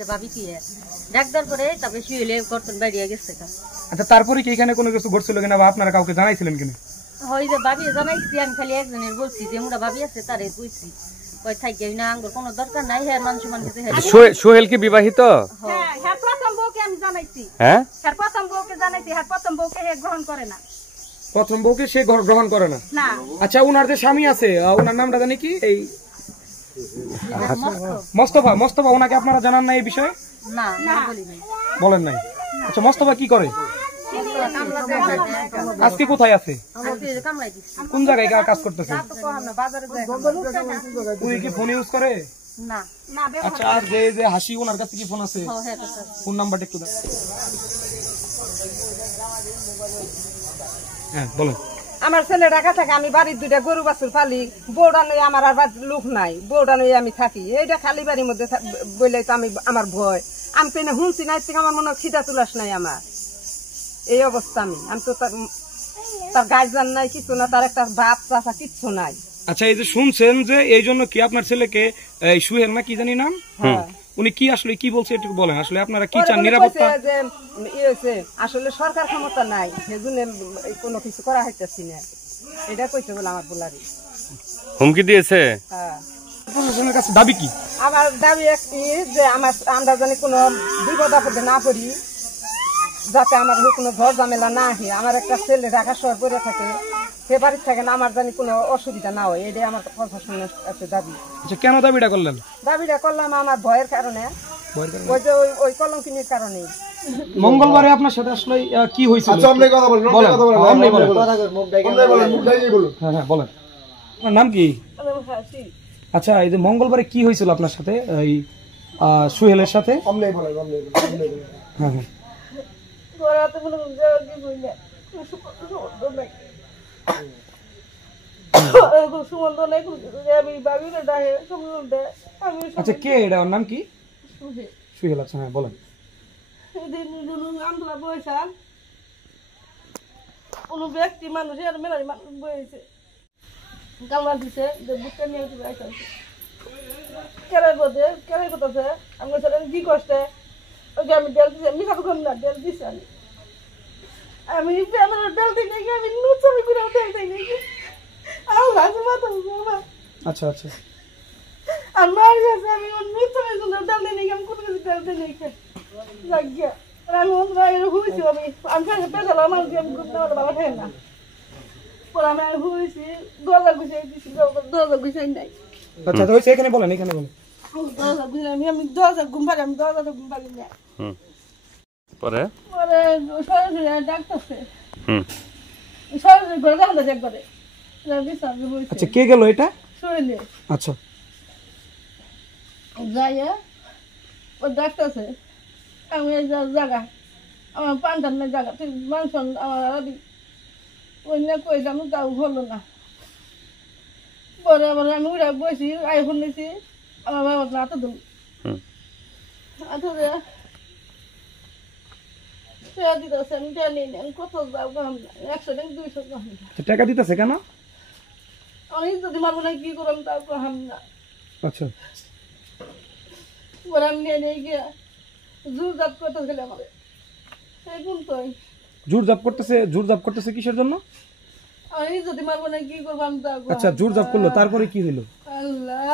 ডাকছে ভাবি কি ডাকদার পরে তারপরে শুইলে করতেন বাইরে গেছে। আচ্ছা তারপরে কি এখানে কোনো কিছু ঘটছিল কিনা বা আপনারা কাউকে জানাইছিলেন কিনা? হয় যে ভাবি জানাইছি, আমি খালি একজনের বলছি যে মোরা ভাবি আছে তারে কইছি কই থাকি না আঙ্গুর কোনো দরকার নাই, হ্যাঁ মানুষ মানুষকে। সোহেল কি বিবাহিত? হ্যাঁ, হ্যাঁ প্রথম বউকে আমি জানাইছি। হ্যাঁ, হ্যাঁ প্রথম বউকে জানাইছি, হ্যাঁ প্রথম বউকে হে গ্রহণ করে না। প্রথম বউকে সে গ্রহণ করে না? না। আচ্ছা উনার যে স্বামী আছে ওনার নামটা জানি কি? এই মোস্তফা। মোস্তফা ওনাকে আপনারা জানান না এই বিষয়ে? না না বলি নাই। বলেন নাই? আচ্ছা মোস্তফা কি করে? আজকে কোথায় আছে? কোন জায়গায় কাজ করতেছে? তুই কি ফোন ইউজ করে? না। আচ্ছা আর যে হাসি ওনার কাছে কি ফোন আছে? ফোন নাম্বারটা একটু দেন। হ্যাঁ বলেন। আমার ছেলে ঢাকা থাকে, আমি বাড়ির 2টা গরু বাছুর পালি, বউডা নই আমার আর লোক নাই, বউডা নই আমি থাকি, এইটা খালি বাড়ির মধ্যে বললে তো আমি আমার ভয়, আমি তো এনে শুনছি না, আমার মনে হয় খিদা তুলাস নাই আমার, এই অবস্থা। আমি তো তার গার্জিয়ান নাই, কিছু না, তার একটা বাপ চাচা কিচ্ছু নাই। আচ্ছা এই যে শুনছেন যে এই জন্য কি আপনার ছেলেকে সুহেল না কি জানি নাম, উনি কি আসলে কি বলছে একটু বলেন, আসলে আপনারা কি চান? নিরাপত্তা যে আসলে সরকার ক্ষমতা নাই, সেজন্য কোনো কিছু করা হইতেছি না, এটা কইছে বলে আমার বলারি হুমকি দিয়েছে। হ্যাঁ। প্রশাসনের কাছে দাবি কি? আমার দাবি একটি যে আমরা জানি কোনো বিপদ আপদে না পড়ি, যাতে আমার কোনো ঝড় ঝামেলা না আসে। আমার একটা ছেলে ঢাকা শহর করে থাকে, সে বাড়ির থাকে না, আমার জানি কোনো অসুবিধা না হয়, এটাই আমার প্রশাসনের কাছে দাবি। আচ্ছা কেন দাবিটা করলেন? দাবিটা করলাম আমার ভয়ের কারণে, ওই যে ওই কলঙ্কিনীর কারণে। মঙ্গলবারে আপনার সাথে আসলে কি হয়েছিল? বলেন আপনার নাম কি? আচ্ছা এই যে মঙ্গলবারে কি হয়েছিল আপনার সাথে এই সুহেলের সাথে? হ্যাঁ হ্যাঁ আচ্ছা কে এটা, ওর নাম কি? সুহেল। আচ্ছা হ্যাঁ বলেন। কোন ব্যক্তি মানুষের মেলারি মানুষ বইছে গালবা দিছে যে বুকটা নিয়ে আইছে কেরাই বদে কেরাই করতেছে। আমি কি করতে ওকে আমি ডেল দিছি, মিঠা কম না ডেল দিছি আমি ডেল দিই নাকি, আমি নুচমি করে ডেল দিই নাকি। আল্লাহ মাথা। আচ্ছা আচ্ছা আমার কাছে আমি নুচমি করে ডেল দিই নাকি, আমি কোনো কিছু ডেল দিই নাকি লাগিয়া আমি হয়েছি। আমি পেছালাম আমার আমি ঘুরতে পারবো বাবা খাই না, পরে আমি হয়েছি 2000 গুছিয়ে দিচ্ছি, 2000 গুছিয়ে নাই। আচ্ছা তো এখানে বলেন, এখানে বলেন। 2000 গুছিয়ে আমি 2000 ঘুম পারি, আমি 2000 ঘুম পারি না। পরে পরে সরাসরি ডাক্তারছে, সরাসরি ঘরে দেখা যায় একবারে। আচ্ছা কে গেল এটা? শরীরে আচ্ছা যাইয়া ও ডাক্তারছে, আমি জায়গা আমার পান্তানের জায়গা তুই মানুষ আমার আরবি ওই না কইলাম, তাও হলো না। পরে আবার আমি উড়া বসি আইফোন নিয়েছি, আমার বাবা হাতে ধরল, হাতে দিতেছে। আমি জানি না আমি কত যাবো, 100 টাকা 200 টাকা দিতেছে কেন? আমি যদি মারবো না কি করলাম তাও কহাম না। আচ্ছা পরে আমি নিয়ে নিয়ে গিয়া জোর জাপ করতে গেলে আমার এই কোন তো জোর জাপ করতেছে কিসের জন্য? আমি যদি মারবো না কি করবো আমি। আচ্ছা জোর জাপ করলো, তারপরে কি হইলো? আল্লাহ